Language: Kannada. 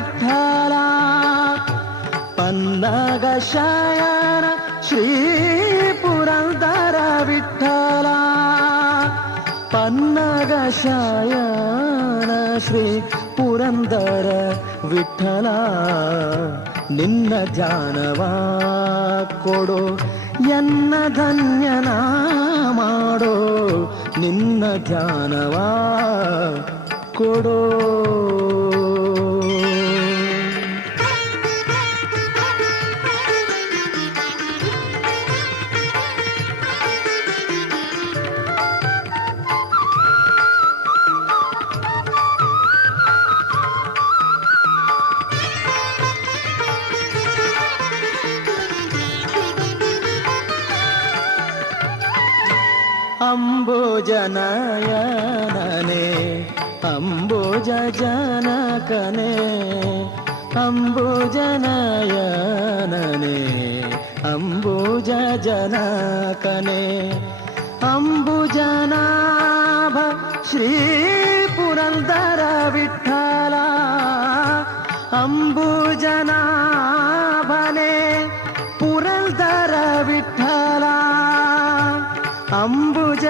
ವಿಠಲ ಪನ್ನಗ ಶಯನ ಶ್ರೀ ಪುರಂದರ ವಿಠಲ ಪನ್ನಗ ಶಯನ ಶ್ರೀ ಪುರಂದರ ವಿಠಲ ನಿನ್ನ ಧ್ಯಾನವ ಕೊಡು ಎನ್ನ ಧನ್ಯನ ಮಾಡೋ ನಿನ್ನ ಧ್ಯಾನವ ಕೊಡೋ ಅಂಬುಜನಯನನೆ ಅಂಬುಜ ಜನಕನೆ ಅಂಬುಜನಯನನೆ ಅಂಬುಜ ಜನಕನೆ ಅಂಬುಜನಾಭ ಶ್ರೀ ಪುರಂದರ ವಿಠಲ ಅಂಬುಜನಾಭನೆ ಪುರಂದರ ವಿಠಲ ಅಂಬುಜ